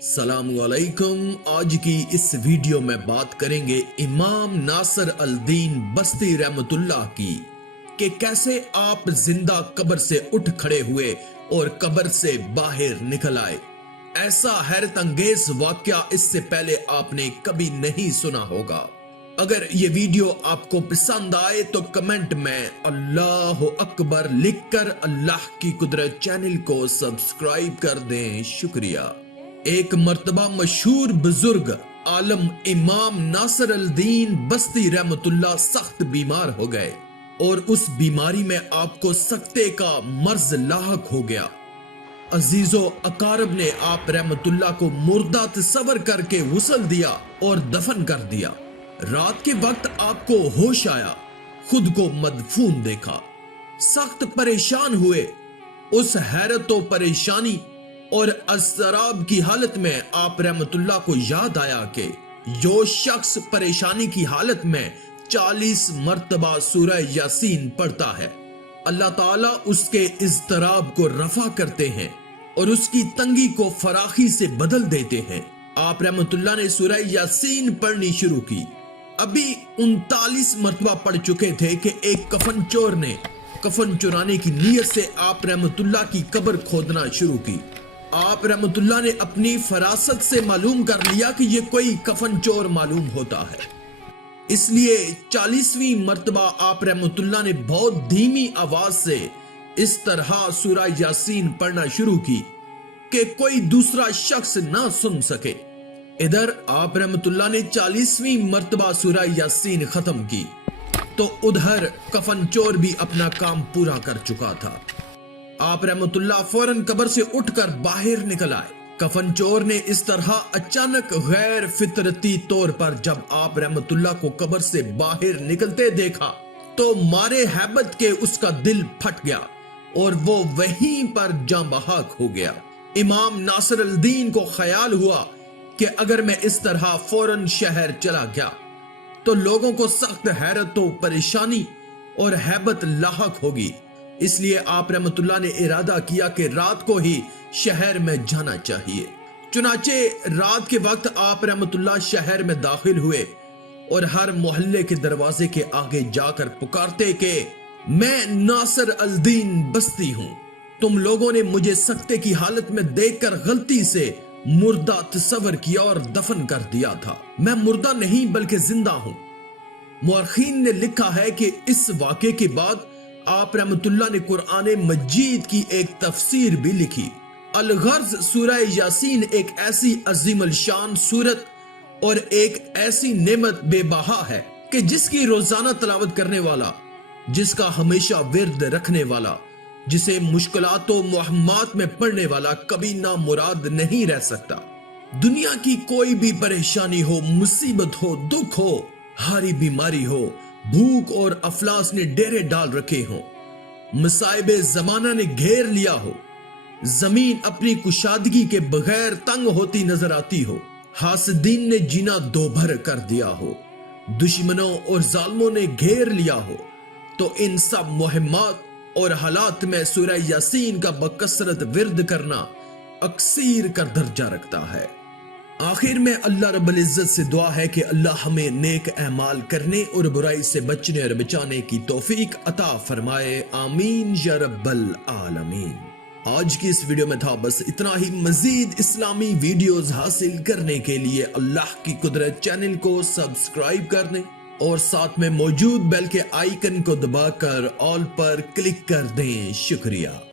السلام علیکم۔ آج کی اس ویڈیو میں بات کریں گے امام ناصر الدین بستی رحمت اللہ کی کہ کیسے آپ زندہ قبر سے اٹھ کھڑے ہوئے اور قبر سے باہر نکل آئے۔ ایسا حیرت انگیز واقعہ اس سے پہلے آپ نے کبھی نہیں سنا ہوگا۔ اگر یہ ویڈیو آپ کو پسند آئے تو کمنٹ میں اللہ اکبر لکھ کر اللہ کی قدرت چینل کو سبسکرائب کر دیں۔ شکریہ۔ ایک مرتبہ مشہور بزرگ عالم امام ناصر الدین بستی رحمت اللہ سخت بیمار ہو گئے اور اس بیماری میں آپ کو سکتے کا مرض لاحق ہو گیا۔ عزیز و اقارب نے آپ رحمت اللہ کو مردہ تصور کر کے غسل دیا اور دفن کر دیا۔ رات کے وقت آپ کو ہوش آیا، خود کو مدفون دیکھا، سخت پریشان ہوئے۔ اس حیرت و پریشانی اور اضطراب کی حالت میں آپ رحمت اللہ کو یاد آیا کہ جو شخص پریشانی کی حالت میں 40 مرتبہ سورہ یاسین پڑھتا ہے، اللہ تعالیٰ اس کے اضطراب کو رفع کرتے ہیں اور اس کی تنگی کو فراخی سے بدل دیتے ہیں۔ آپ رحمت اللہ نے سورہ یاسین پڑھنی شروع کی۔ ابھی 39 مرتبہ پڑھ چکے تھے کہ ایک کفن چور نے کفن چرانے کی نیت سے آپ رحمت اللہ کی قبر کھودنا شروع کی۔ آپ رحمت اللہ نے اپنی فراست سے معلوم کر لیا کہ یہ کوئی کفن چور معلوم ہوتا ہے، اس لیے 40ویں مرتبہ آپ رحمت اللہ نے بہت دھیمی آواز سے اس طرح سورہ یاسین پڑھنا شروع کی کہ کوئی دوسرا شخص نہ سن سکے۔ ادھر آپ رحمت اللہ نے 40ویں مرتبہ سورہ یاسین ختم کی تو ادھر کفن چور بھی اپنا کام پورا کر چکا تھا۔ آپ رحمت اللہ فوراً قبر سے اٹھ کر باہر نکل آئے۔ کفن چور نے اس طرح اچانک غیر فطرتی طور پر جب آپ رحمت اللہ کو قبر سے باہر نکلتے دیکھا تو مارے ہیبت کے اس کا دل پھٹ گیا اور وہ وہیں پر جاں بحق ہو گیا۔ امام ناصر الدین کو خیال ہوا کہ اگر میں اس طرح فوراً شہر چلا گیا تو لوگوں کو سخت حیرت و پریشانی اور ہیبت لاحق ہوگی، اس لیے آپ رحمت اللہ نے ارادہ کیا کہ رات کو ہی شہر میں جانا چاہیے۔ چنانچہ رات کے وقت آپ رحمت اللہ شہر میں داخل ہوئے اور ہر محلے کے دروازے کے آگے جا کر پکارتے کہ میں ناصر الدین بستی ہوں، تم لوگوں نے مجھے سکتے کی حالت میں دیکھ کر غلطی سے مردہ تصور کیا اور دفن کر دیا تھا۔ میں مردہ نہیں بلکہ زندہ ہوں۔ مورخین نے لکھا ہے کہ اس واقعے کے بعد آپ رحمت اللہ نے قرآن مجید کی ایک تفسیر بھی لکھی۔ الغرض سورہ یاسین ایک ایسی عظیم الشان سورت اور ایک ایسی نعمت بے بہا ہے کہ جس کی روزانہ تلاوت کرنے والا، جس کا ہمیشہ ورد رکھنے والا، جسے مشکلات و مہمات میں پڑھنے والا کبھی نامراد نہیں رہ سکتا۔ دنیا کی کوئی بھی پریشانی ہو، مصیبت ہو، دکھ ہو، ہاری بیماری ہو، بھوک اور افلاس نے ڈیرے ڈال رکھے ہوں، مصائب زمانہ نے گھیر لیا ہو، زمین اپنی کشادگی کے بغیر تنگ ہوتی نظر آتی ہو، حاسدین نے جینا دوبھر کر دیا ہو، دشمنوں اور ظالموں نے گھیر لیا ہو، تو ان سب مہمات اور حالات میں سورہ یاسین کا بکثرت ورد کرنا اکثیر کا درجہ رکھتا ہے۔ آخر میں اللہ رب العزت سے دعا ہے کہ اللہ ہمیں نیک اعمال کرنے اور برائی سے بچنے اور بچانے کی توفیق عطا فرمائے، آمین یا رب العالمین۔ آج کی اس ویڈیو میں تھا بس اتنا ہی۔ مزید اسلامی ویڈیوز حاصل کرنے کے لیے اللہ کی قدرت چینل کو سبسکرائب کر دیں اور ساتھ میں موجود بیل کے آئیکن کو دبا کر آل پر کلک کر دیں۔ شکریہ۔